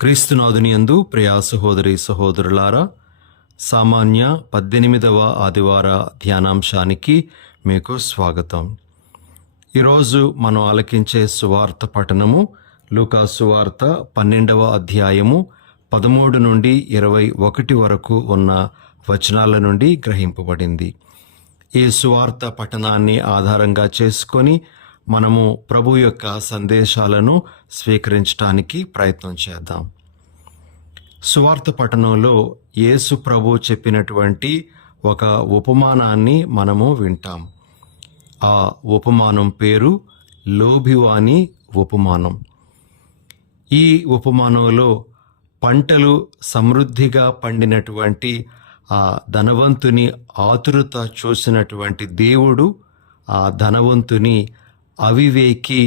క్రీస్తునాథునియందు ప్రియా సహోదరి సహోదరులారా, సామాన్య 18వ ఆదివార ధ్యానాంశానికి మీకు స్వాగతం. ఈరోజు మనం ఆలకించే సువార్త పఠనము లూకా సువార్త 12వ అధ్యాయము 13 నుండి 21 వరకు ఉన్న వచనాల నుండి గ్రహింపబడింది. ఈ సువార్త పఠనాన్ని ఆధారంగా చేసుకొని మనము ప్రభు యొక్క సందేశాలను స్వీకరించడానికి ప్రయత్నం చేద్దాం. సువార్త పఠనంలో యేసు ప్రభు చెప్పినటువంటి ఒక ఉపమానాన్ని మనము వింటాం. ఆ ఉపమానం పేరు లోభివాని ఉపమానం. ఈ ఉపమానంలో పంటలు సమృద్ధిగా పండినటువంటి ఆ ధనవంతుని ఆతురత చూసినటువంటి దేవుడు ఆ ధనవంతుని అవివేకి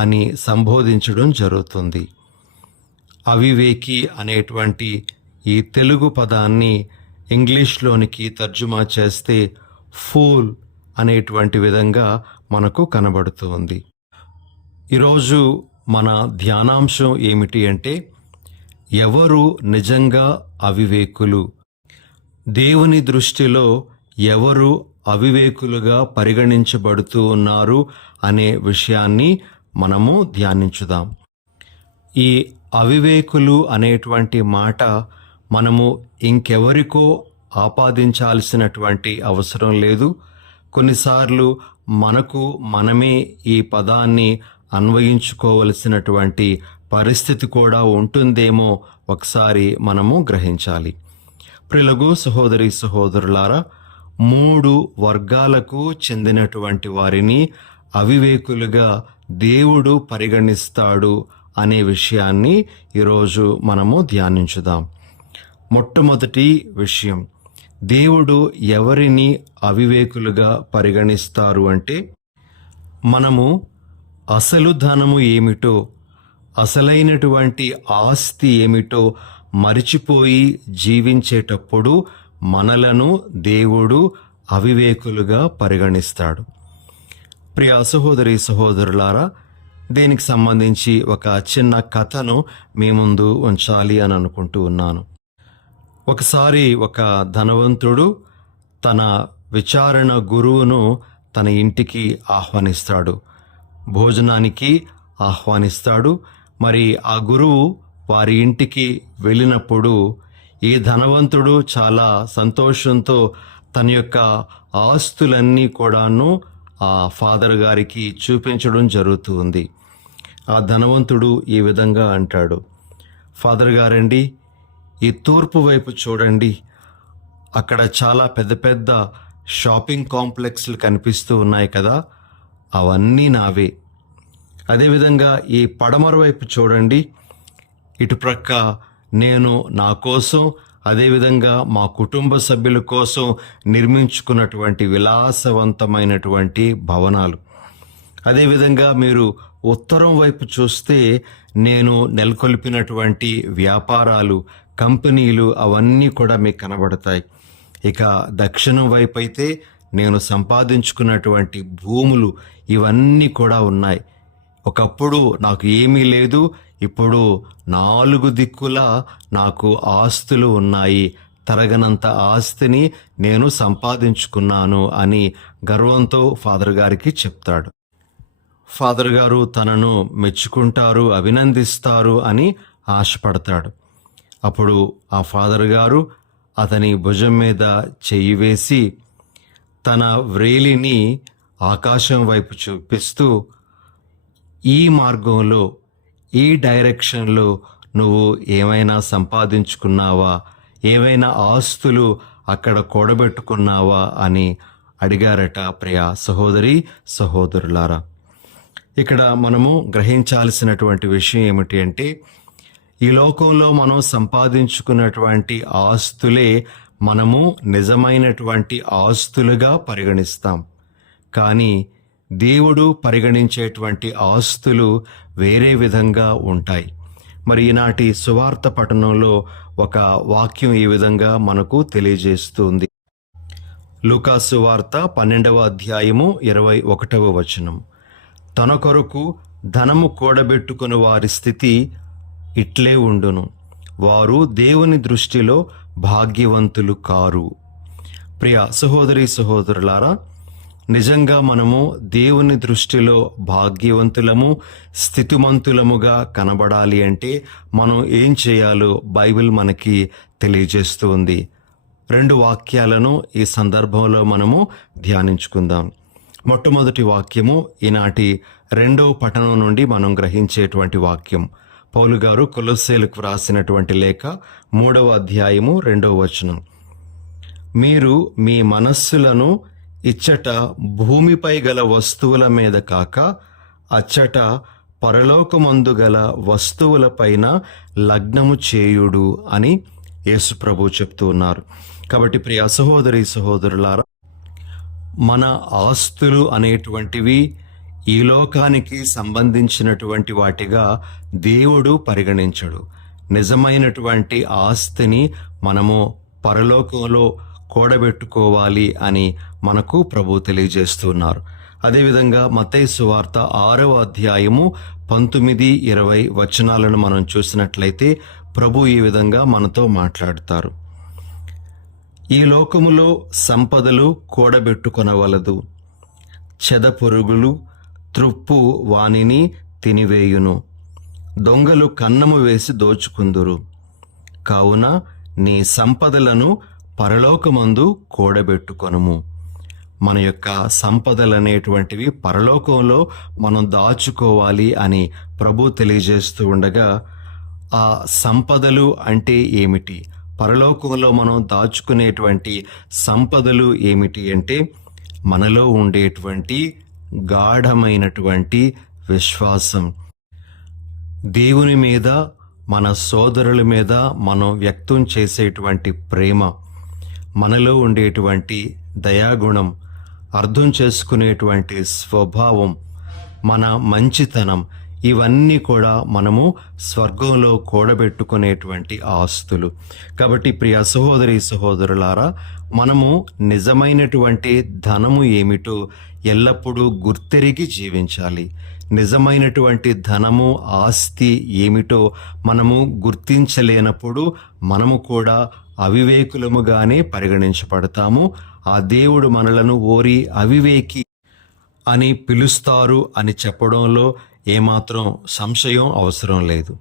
అని సంబోధించడం జరుగుతుంది. అవివేకి అనేటువంటి ఈ తెలుగు పదాన్ని ఇంగ్లీష్లోనికి తర్జుమా చేస్తే ఫూల్ అనేటువంటి విధంగా మనకు కనబడుతుంది. ఈరోజు మన ధ్యానాంశం ఏమిటి అంటే, ఎవరు నిజంగా అవివేకులు, దేవుని దృష్టిలో ఎవరు అవివేకులుగా పరిగణించబడుతూ ఉన్నారు అనే విషయాన్ని మనము ధ్యానించుదాం. ఈ అవివేకులు అనేటువంటి మాట మనము ఇంకెవరికో ఆపాదించాల్సినటువంటి అవసరం లేదు. కొన్నిసార్లు మనకు మనమే ఈ పదాన్ని అన్వయించుకోవలసినటువంటి పరిస్థితి కూడా ఉంటుందేమో ఒకసారి మనము గ్రహించాలి. ప్రియులకు సహోదరి సహోదరులారా, 3 వర్గాలకు చెందినటువంటి వారిని అవివేకులుగా దేవుడు పరిగణిస్తాడు అనే విషయాన్ని ఈరోజు మనము ధ్యానించుదాం. మొట్టమొదటి విషయం, దేవుడు ఎవరిని అవివేకులుగా పరిగణిస్తారు అంటే, మనము అసలు ధనము ఏమిటో, అసలైనటువంటి ఆస్తి ఏమిటో మరిచిపోయి జీవించేటప్పుడు మనలను దేవుడు అవివేకులుగా పరిగణిస్తాడు. ప్రియ సహోదరి సహోదరులారా, దీనికి సంబంధించి ఒక చిన్న కథను మీ ముందు ఉంచాలి అని అనుకుంటూ ఉన్నాను. ఒకసారి ఒక ధనవంతుడు తన విచారణ గురువును తన ఇంటికి ఆహ్వానిస్తాడు, భోజనానికి ఆహ్వానిస్తాడు. మరి ఆ గురువు వారి ఇంటికి వెళ్ళినప్పుడు ఈ ధనవంతుడు చాలా సంతోషంతో తన యొక్క ఆస్తులన్నీ కూడాను ఆ ఫాదర్ గారికి చూపించడం జరుగుతుంది. ఆ ధనవంతుడు ఈ విధంగా అంటాడు, ఫాదర్ గారండి, ఈ తూర్పు వైపు చూడండి, అక్కడ చాలా పెద్ద పెద్ద షాపింగ్ కాంప్లెక్స్లు కనిపిస్తూ ఉన్నాయి కదా, అవన్నీ నావే. అదేవిధంగా ఈ పడమర వైపు చూడండి, ఇటుప్రక్క నేను నా కోసం, అదేవిధంగా మా కుటుంబ సభ్యుల కోసం నిర్మించుకున్నటువంటి విలాసవంతమైనటువంటి భవనాలు. అదేవిధంగా మీరు ఉత్తరం వైపు చూస్తే నేను నెలకొల్పినటువంటి వ్యాపారాలు, కంపెనీలు అవన్నీ కూడా మీకు కనబడతాయి. ఇక దక్షిణం వైపు అయితే నేను సంపాదించుకున్నటువంటి భూములు ఇవన్నీ కూడా ఉన్నాయి. ఒకప్పుడు నాకు ఏమీ లేదు, ఇప్పుడు 4 దిక్కులా నాకు ఆస్తులు ఉన్నాయి, తరగనంత ఆస్తిని నేను సంపాదించుకున్నాను అని గర్వంతో ఫాదర్ గారికి చెప్తాడు. ఫాదర్ గారు తనను మెచ్చుకుంటారు, అభినందిస్తారు అని ఆశపడతాడు. అప్పుడు ఆ ఫాదర్ గారు అతని భుజం మీద చెయ్యి వేసి తన వ్రేలిని ఆకాశం వైపు చూపిస్తూ, ఈ మార్గంలో, ఈ డైరెక్షన్లో నువ్వు ఏమైనా సంపాదించుకున్నావా, ఏవైనా ఆస్తులు అక్కడ కూడబెట్టుకున్నావా అని అడిగారట. ప్రియ సహోదరి సహోదరులారా, ఇక్కడ మనము గ్రహించాల్సినటువంటి విషయం ఏమిటి అంటే, ఈ లోకంలో మనం సంపాదించుకున్నటువంటి ఆస్తులే మనము నిజమైనటువంటి ఆస్తులుగా పరిగణిస్తాం. కానీ దేవుడు పరిగణించేటువంటి ఆస్తులు వేరే విధంగా ఉంటాయి. మరి ఈనాటి సువార్త పఠనంలో ఒక వాక్యం ఈ విధంగా మనకు తెలియజేస్తుంది. లూకా సువార్త 12వ అధ్యాయము 21వ వచనం, తన కొరకు ధనము కూడబెట్టుకుని వారి స్థితి ఇట్లే ఉండును. వారు దేవుని దృష్టిలో భాగ్యవంతులు కారు. ప్రియ సహోదరి సహోదరులారా, నిజంగా మనము దేవుని దృష్టిలో భాగ్యవంతులము, స్థితిమంతులముగా కనబడాలి అంటే మనం ఏం చేయాలో బైబిల్ మనకి తెలియజేస్తూ ఉంది. 2 వాక్యాలను ఈ సందర్భంలో మనము ధ్యానించుకుందాం. మొట్టమొదటి వాక్యము ఈనాటి 2వ పఠనం నుండి మనం గ్రహించేటువంటి వాక్యం. పౌలు గారు కొలొస్సీలకు వ్రాసినటువంటి లేఖ 3వ అధ్యాయము 2వ వచనం. మీరు మీ మనస్సులను ఇచ్చట భూమిపై గల వస్తువుల మీద కాక అచ్చట పరలోకమందు గల వస్తువులపైన లగ్నము చేయుడు అని యేసుప్రభు చెప్తూ ఉన్నారు. కాబట్టి ప్రియ సహోదరి సహోదరులారా, మన ఆస్తులు అనేటువంటివి ఈ లోకానికి సంబంధించినటువంటి వాటిగా దేవుడు పరిగణించడు. నిజమైనటువంటి ఆస్తిని మనము పరలోకంలో కూడబెట్టుకోవాలి అని మనకు ప్రభు తెలియజేస్తున్నారు. అదేవిధంగా మత్తయి సువార్త 6వ అధ్యాయము 19-20 వచనాలను మనం చూసినట్లయితే ప్రభు ఈ విధంగా మనతో మాట్లాడతారు. ఈ లోకములో సంపదలు కూడబెట్టుకొనవలదు, చెదపురుగులు త్రుప్పు వానిని తినివేయును, దొంగలు కన్నము వేసి దోచుకుందురు. కావున నీ సంపదలను పరలోకమందు కూడబెట్టుకొనుము. మన యొక్క సంపదలనేటువంటివి పరలోకంలో మనం దాచుకోవాలి అని ప్రభు తెలియజేస్తూ ఉండగా, ఆ సంపదలు అంటే ఏమిటి, పరలోకంలో మనం దాచుకునేటువంటి సంపదలు ఏమిటి అంటే మనలో ఉండేటువంటి గాఢమైనటువంటి విశ్వాసం, దేవుని మీద, మన సోదరుల మీద మనం వ్యక్తం చేసేటువంటి ప్రేమ, మనలో ఉండేటువంటి దయాగుణం, అర్థం చేసుకునేటువంటి స్వభావం, మన మంచితనం, ఇవన్నీ కూడా మనము స్వర్గంలో కూడబెట్టుకునేటువంటి ఆస్తులు. కాబట్టి ప్రియ సహోదరి సహోదరులారా, మనము నిజమైనటువంటి ధనము ఏమిటో ఎల్లప్పుడూ గుర్తెరిగి జీవించాలి. నిజమైనటువంటి ధనము, ఆస్తి ఏమిటో మనము గుర్తించలేనప్పుడు మనము కూడా అవివేకులముగానే పరిగణించబడతాము. ఆ దేవుడు మనలను ఓరి అవివేకి అని పిలుస్తారు అని చెప్పడంలో ఏమాత్రం సంశయం అవసరం లేదు.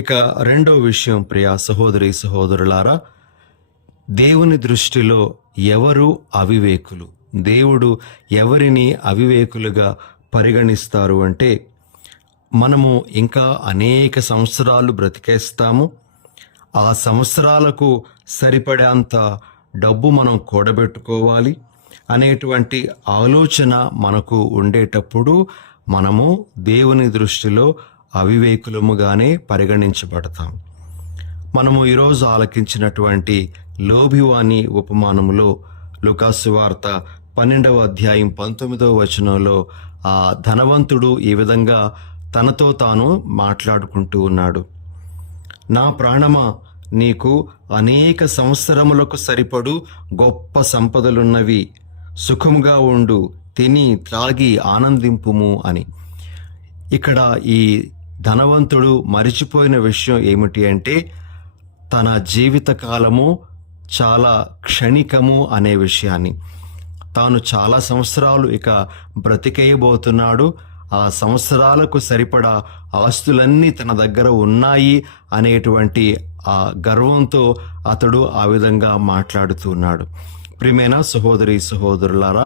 ఇక 2వ విషయం ప్రియ సహోదరి సహోదరులారా, దేవుని దృష్టిలో ఎవరు అవివేకులు, దేవుడు ఎవరిని అవివేకులుగా పరిగణిస్తారు అంటే, మనము ఇంకా అనేక సంవత్సరాలు బ్రతికేస్తాము, ఆ సంవత్సరాలకు సరిపడేంత డబ్బు మనం కూడబెట్టుకోవాలి అనేటువంటి ఆలోచన మనకు ఉండేటప్పుడు మనము దేవుని దృష్టిలో అవివేకులముగానే పరిగణించబడతాం. మనము ఈరోజు ఆలకించినటువంటి లోభివాని ఉపమానములో లూకాసు వార్త 12వ అధ్యాయం 19వ వచనంలో ఆ ధనవంతుడు ఈ విధంగా తనతో తాను మాట్లాడుకుంటూ ఉన్నాడు. నా ప్రాణమా, నీకు అనేక సంవత్సరములకు సరిపడు గొప్ప సంపదలున్నవి, సుఖముగా ఉండు, తిని త్రాగి ఆనందింపుము అని. ఇక్కడ ఈ ధనవంతుడు మరిచిపోయిన విషయం ఏమిటి అంటే, తన జీవిత కాలము చాలా క్షణికము అనే విషయాన్ని. తాను చాలా సంవత్సరాలు ఇక బ్రతికేయబోతున్నాడు, ఆ సంవత్సరాలకు సరిపడా ఆస్తులన్నీ తన దగ్గర ఉన్నాయి అనేటువంటి ఆ గర్వంతో అతడు ఆ విధంగా మాట్లాడుతున్నాడు. ప్రియమైన సహోదరి సహోదరులారా,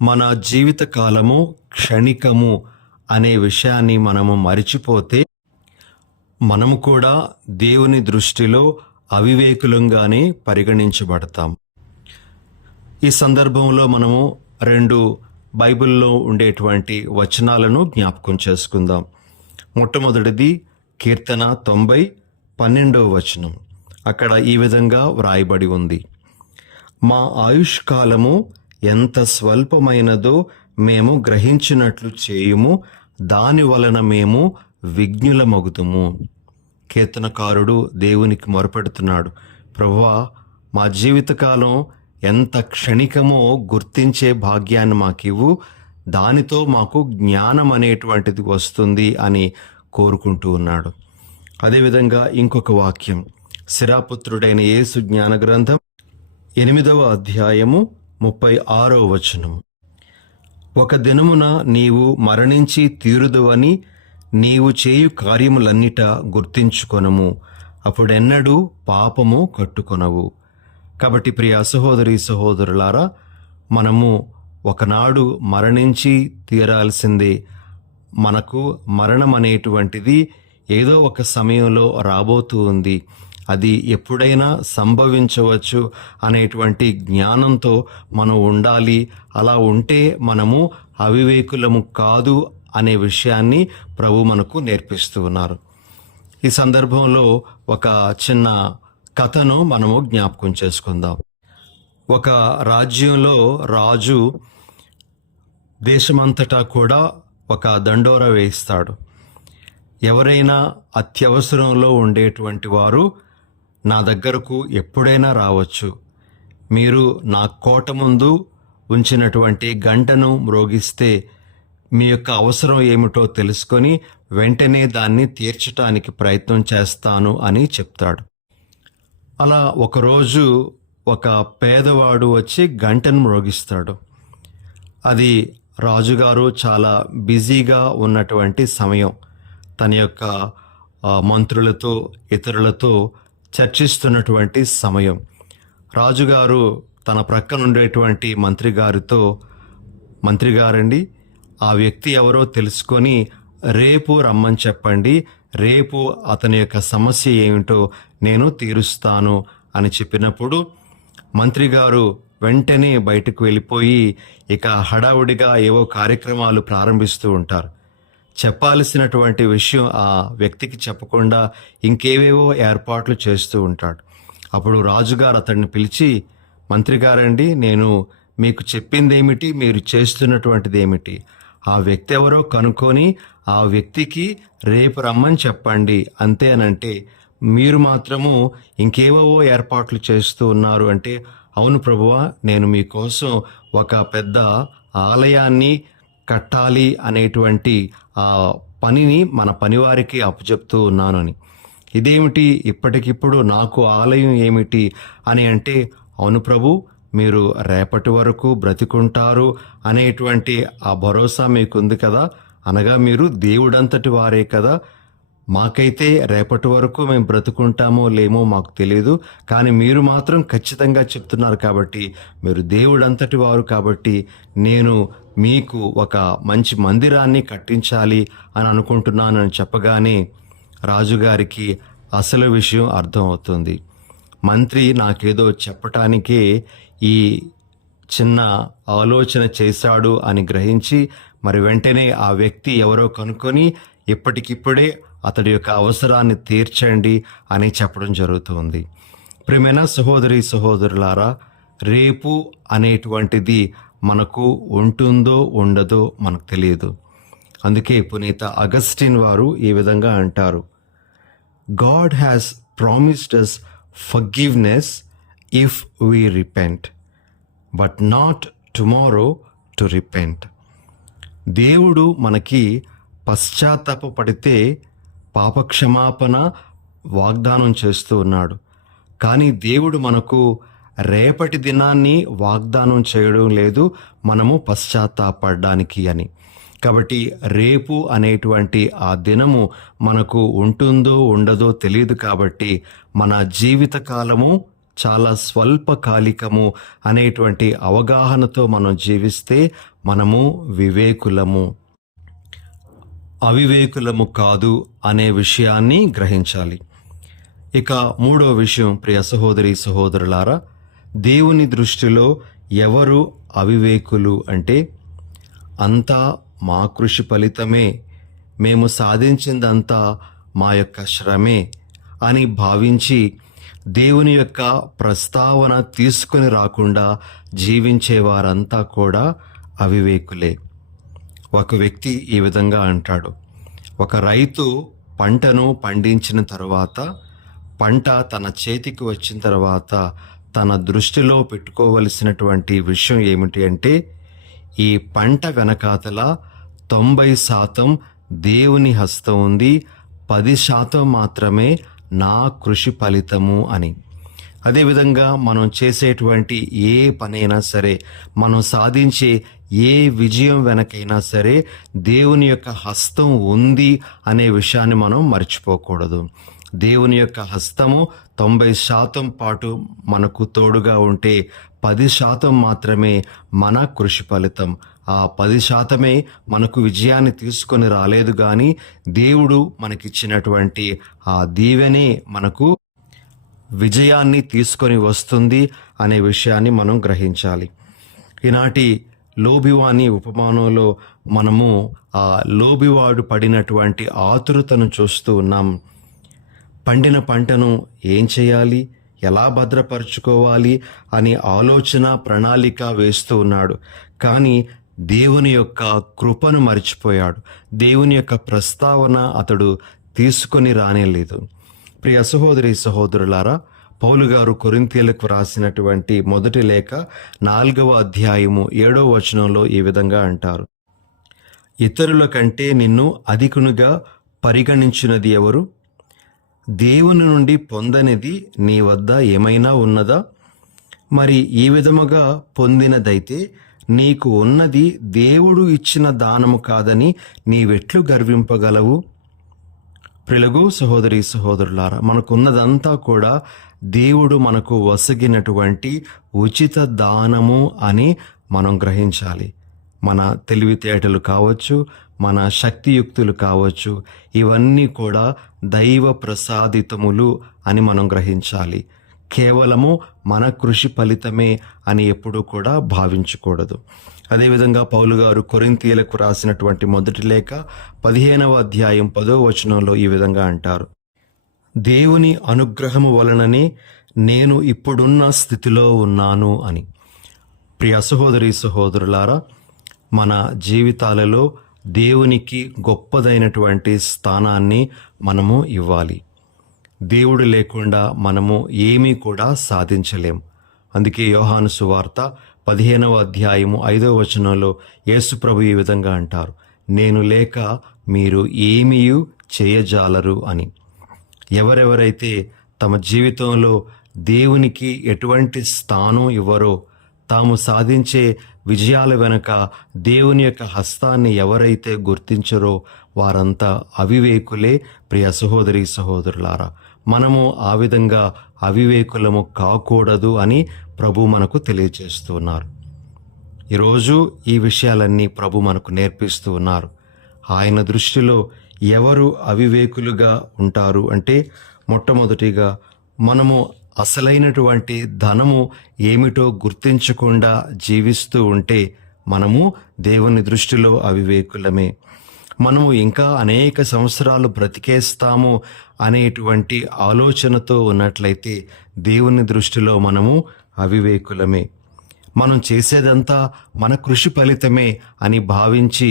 మన జీవిత కాలము క్షణికము అనే విషయాన్ని మనము మరిచిపోతే మనము కూడా దేవుని దృష్టిలో అవివేకులంగానే పరిగణించబడతాం. ఈ సందర్భంలో మనము 2 బైబిల్లో ఉండేటువంటి వచనాలను జ్ఞాపకం చేసుకుందాం. మొట్టమొదటిది కీర్తన 90:12వ వచనం. అక్కడ ఈ విధంగా వ్రాయబడి ఉంది, మా ఆయుష్ కాలము ఎంత స్వల్పమైనదో మేము గ్రహించినట్లు చేయుము, దాని వలన మేము విజ్ఞులమగుదుము. కీర్తనకారుడు దేవునికి మొరపెడుతున్నాడు, ప్రభువా, మా జీవితకాలం ఎంత క్షణికమో గుర్తించే భాగ్యాన్ని మాకివ్వు, దానితో మాకు జ్ఞానం అనేటువంటిది వస్తుంది అని కోరుకుంటూ ఉన్నాడు. అదేవిధంగా ఇంకొక వాక్యం శిరాపుత్రుడైన యేసు జ్ఞాన గ్రంథం 8వ అధ్యాయము 36వ వచనము. ఒక దినమున నీవు మరణించి తీరుదువని నీవు చేయు కార్యములన్నిట గుర్తించుకొనుము, అప్పుడెన్నడూ పాపము కట్టుకొనవు. కాబట్టి ప్రియ సహోదరి సహోదరులారా, మనము ఒకనాడు మరణించి తీరాల్సిందే. మనకు మరణం అనేటువంటిది ఏదో ఒక సమయంలో రాబోతూ ఉంది. అది ఎప్పుడైనా సంభవించవచ్చు అనేటువంటి జ్ఞానంతో మనం ఉండాలి. అలా ఉంటే మనము అవివేకులము కాదు అనే విషయాన్ని ప్రభు మనకు నేర్పిస్తూ ఉన్నారు. ఈ సందర్భంలో ఒక చిన్న కథను మనము జ్ఞాపకం చేసుకుందాం. ఒక రాజ్యంలో రాజు దేశమంతటా కూడా ఒక దండోర వేయిస్తాడు. ఎవరైనా అత్యవసరంలో ఉండేటువంటి వారు నా దగ్గరకు ఎప్పుడైనా రావచ్చు. మీరు నా కోట ముందు ఉంచినటువంటి గంటను మ్రోగిస్తే మీ యొక్క అవసరం ఏమిటో తెలుసుకొని వెంటనే దాన్ని తీర్చటానికి ప్రయత్నం చేస్తాను అని చెప్తాడు. అలా ఒకరోజు ఒక పేదవాడు వచ్చి గంటను మ్రోగిస్తాడు. అది రాజుగారు చాలా బిజీగా ఉన్నటువంటి సమయం. తన యొక్క మంత్రులతో ఇతరులతో చర్చిస్తున్నటువంటి సమయం. రాజుగారు తన ప్రక్కన ఉండేటువంటి మంత్రి గారితో, మంత్రి గారండి, ఆ వ్యక్తి ఎవరో తెలుసుకొని రేపు రమ్మని చెప్పండి, రేపు అతని యొక్క సమస్య ఏమిటో నేను తీరుస్తాను అని చెప్పినప్పుడు మంత్రి గారు వెంటనే బయటకు వెళ్ళిపోయి ఇక హడావుడిగా ఏవో కార్యక్రమాలు ప్రారంభిస్తూ ఉంటారు. చెప్పాల్సినటువంటి విషయం ఆ వ్యక్తికి చెప్పకుండా ఇంకేవేవో ఏర్పాట్లు చేస్తూ ఉంటాడు. అప్పుడు రాజుగారు అతడిని పిలిచి, మంత్రి గారండి, నేను మీకు చెప్పిందేమిటి, మీరు చేస్తున్నటువంటిది ఏమిటి? ఆ వ్యక్తి ఎవరో కనుక్కొని ఆ వ్యక్తికి రేపు రమ్మని చెప్పండి అంతేనంటే మీరు మాత్రము ఇంకేవో ఏర్పాట్లు చేస్తూ ఉన్నారు అంటే, అవును ప్రభువా, నేను మీకోసం ఒక పెద్ద ఆలయాన్ని కట్టాలి అనేటువంటి ఆ పనిని మన పనివారికి అప్పచెప్తూ ఉన్నాను అని. ఇదేమిటి ఇప్పటికిప్పుడు నాకు ఆలయం ఏమిటి అని అంటే, అవును ప్రభు, మీరు రేపటి వరకు బ్రతికుంటారు అనేటువంటి ఆ భరోసా మీకుంది కదా, అనగా మీరు దేవుడంతటి వారే కదా. మాకైతే రేపటి వరకు మేము బ్రతుకుంటామో లేమో మాకు తెలియదు, కానీ మీరు మాత్రం ఖచ్చితంగా చెప్తున్నారు కాబట్టి మీరు దేవుడంతటి వారు కాబట్టి నేను మీకు ఒక మంచి మందిరాన్ని కట్టించాలి అని అనుకుంటున్నానని చెప్పగానే రాజుగారికి అసలు విషయం అర్థమవుతుంది. మంత్రి నాకేదో చెప్పటానికే ఈ చిన్న ఆలోచన చేశాడు అని గ్రహించి మరి వెంటనే ఆ వ్యక్తి ఎవరో కనుక్కొని ఇప్పటికిప్పుడే అతడి యొక్క అవసరాన్ని తీర్చండి అని చెప్పడం జరుగుతుంది. ప్రియమైన సహోదరి సహోదరులారా, రేపు అనేటువంటిది మనకు ఉంటుందో ఉండదో మనకు తెలియదు. అందుకే పునీత అగస్టిన్ వారు ఈ విధంగా అంటారు, God has promised us forgiveness if we repent, but not tomorrow to repent. దేవుడు మనకి పశ్చాత్తాపపడితే పాపక్షమాపణ వాగ్దానం చేస్తూ ఉన్నాడు. కానీ దేవుడు మనకు రేపటి దినాన్ని వాగ్దానం చేయడం లేదు, మనము పశ్చాత్తాపడడానికి అని. కాబట్టి రేపు అనేటువంటి ఆ దినము మనకు ఉంటుందో ఉండదో తెలియదు. కాబట్టి మన జీవిత కాలము చాలా స్వల్పకాలికము అనేటువంటి అవగాహనతో మనం జీవిస్తే మనము వివేకులము, అవివేకులము కాదు అనే విషయాన్ని గ్రహించాలి. ఇక మూడో విషయం, ప్రియ సహోదరి సహోదరులారా, దేవుని దృష్టిలో ఎవరు అవివేకులు అంటే, అంతా మా కృషి ఫలితమే, మేము సాధించిందంతా మా యొక్క శ్రమే అని భావించి దేవుని యొక్క ప్రస్తావన తీసుకుని రాకుండా జీవించేవారంతా కూడా అవివేకులే. ఒక వ్యక్తి ఈ విధంగా అంటాడు, ఒక రైతు పంటను పండించిన తర్వాత, పంట తన చేతికి వచ్చిన తర్వాత తన దృష్టిలో పెట్టుకోవలసినటువంటి విషయం ఏమిటి అంటే, ఈ పంట వెనకాతల 90% దేవుని హస్తం ఉంది, 10% మాత్రమే నా కృషి ఫలితము అని. అదేవిధంగా మనం చేసేటువంటి ఏ పనైనా సరే, మనం సాధించే ఏ విజయం వెనకైనా సరే దేవుని యొక్క హస్తం ఉంది అనే విషయాన్ని మనం మర్చిపోకూడదు. దేవుని యొక్క హస్తము 90% పాటు మనకు తోడుగా ఉంటే 10% మాత్రమే మన కృషి ఫలితం. ఆ 10% మనకు విజయాన్ని తీసుకొని రాలేదు, కానీ దేవుడు మనకిచ్చినటువంటి ఆ దీవెనే మనకు విజయాన్ని తీసుకొని వస్తుంది అనే విషయాన్ని మనం గ్రహించాలి. ఈనాటి లోబివాని ఉపమానంలో మనము ఆ లోబివాడు పడినటువంటి ఆతురతను చూస్తూ ఉన్నాం. పండిన పంటను ఏం చేయాలి, ఎలా భద్రపరుచుకోవాలి అని ఆలోచన ప్రణాళిక వేస్తూ ఉన్నాడు. కానీ దేవుని యొక్క కృపను మర్చిపోయాడు. దేవుని యొక్క ప్రస్తావన అతడు తీసుకొని రానేలేదు. ప్రియ సహోదరి సహోదరులారా, పౌలు గారు కొరింథీయులకు రాసినటువంటి మొదటి లేఖ 4వ అధ్యాయము 7వ వచనంలో ఈ విధంగా అంటారు: ఇతరుల కంటే నిన్ను అధికునిగా పరిగణించినది ఎవరు? దేవుని నుండి పొందనిది నీ వద్ద ఏమైనా ఉన్నదా? మరి ఈ విధముగా పొందినదైతే నీకు ఉన్నది దేవుడు ఇచ్చిన దానము కాదని నీవెట్లు గర్వింపగలవు? ప్రియులకు సహోదరి సహోదరులారా, మనకున్నదంతా కూడా దేవుడు మనకు వసగినటువంటి ఉచిత దానము అని మనం గ్రహించాలి. మన తెలివితేటలు కావచ్చు, మన శక్తియుక్తులు కావచ్చు, ఇవన్నీ కూడా దైవ ప్రసాదితములు అని మనం గ్రహించాలి. కేవలము మన కృషి ఫలితమే అని ఎప్పుడూ కూడా భావించకూడదు. అదేవిధంగా పౌలు గారు కొరింథీయులకు రాసినటువంటి మొదటి లేఖ 15వ అధ్యాయం 10వ వచనంలో ఈ విధంగా అంటారు: దేవుని అనుగ్రహము వలననే నేను ఇప్పుడున్న స్థితిలో ఉన్నాను అని. ప్రియ సహోదరి సహోదరులారా, మన జీవితాలలో దేవునికి గొప్పదైనటువంటి స్థానాన్ని మనము ఇవ్వాలి. దేవుడు లేకుండా మనము ఏమీ కూడా సాధించలేం. అందుకే యోహాను సువార్త 15వ అధ్యాయము 5వ వచనంలో యేసు ప్రభు ఈ విధంగా అంటారు: నేను లేక మీరు ఏమీ చేయజాలరు అని. ఎవరెవరైతే తమ జీవితంలో దేవునికి ఎటువంటి స్థానం ఇవ్వరో, తాము సాధించే విజయాల వెనుక దేవుని యొక్క హస్తాన్ని ఎవరైతే గుర్తించరో వారంతా అవివేకులే. ప్రియ సహోదరి సహోదరులారా, మనము ఆ విధంగా అవివేకులము కాకూడదు అని ప్రభు మనకు తెలియజేస్తూ ఉన్నారు. ఈరోజు ఈ విషయాలన్నీ ప్రభు మనకు నేర్పిస్తూ ఉన్నారు. ఆయన దృష్టిలో ఎవరు అవివేకులుగా ఉంటారు అంటే, మొట్టమొదటిగా మనము అసలైనటువంటి ధనము ఏమిటో గుర్తించకుండా జీవిస్తూ ఉంటే మనము దేవుని దృష్టిలో అవివేకులమే. మనము ఇంకా అనేక సంవత్సరాలు బ్రతికేస్తాము అనేటువంటి ఆలోచనతో ఉన్నట్లయితే దేవుని దృష్టిలో మనము అవివేకులమే. మనం చేసేదంతా మన కృషి ఫలితమే అని భావించి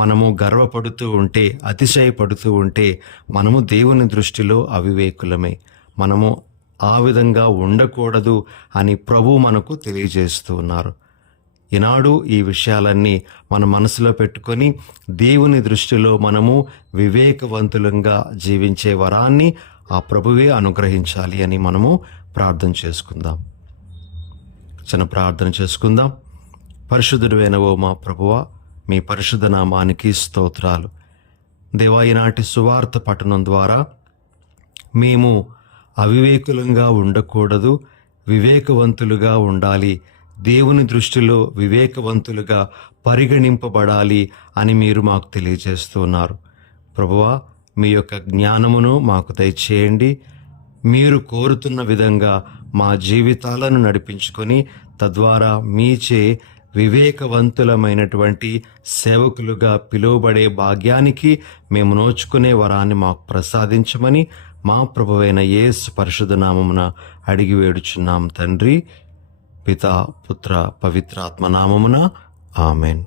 మనము గర్వపడుతూ ఉంటే, అతిశయపడుతూ ఉంటే మనము దేవుని దృష్టిలో అవివేకులమే. మనము ఆ విధంగా ఉండకూడదు అని ప్రభు మనకు తెలియజేస్తూ ఉన్నారు. ఈనాడు ఈ విషయాలన్నీ మన మనసులో పెట్టుకొని దేవుని దృష్టిలో మనము వివేకవంతులంగా జీవించే వరాన్ని ఆ ప్రభువే అనుగ్రహించాలి అని మనము ప్రార్థన చేసుకుందాం. చిన్న ప్రార్థన చేసుకుందాం. పరిశుద్ధుడైన ఓ మా ప్రభువా, మీ పరిశుద్ధ నామానికి స్తోత్రాలు. దేవా, ఈనాటి సువార్త పఠనం ద్వారా మేము అవివేకులంగా ఉండకూడదు, వివేకవంతులుగా ఉండాలి, దేవుని దృష్టిలో వివేకవంతులుగా పరిగణింపబడాలి అని మీరు మాకు తెలియజేస్తున్నారు. ప్రభువా, మీ యొక్క జ్ఞానమును మాకు దయచేయండి. మీరు కోరుతున్న విధంగా మా జీవితాలను నడిపించుకొని తద్వారా మీచే వివేకవంతులమైనటువంటి సేవకులుగా పిలువబడే భాగ్యానికి మేము నోచుకునే వరాన్ని మాకు ప్రసాదించమని మా ప్రభువైన యేసు పరిశుద్ధ నామమున అడిగి వేడుచున్నాం తండ్రి. పితా, పుత్ర, పవిత్రాత్మ నామమున ఆమెన్.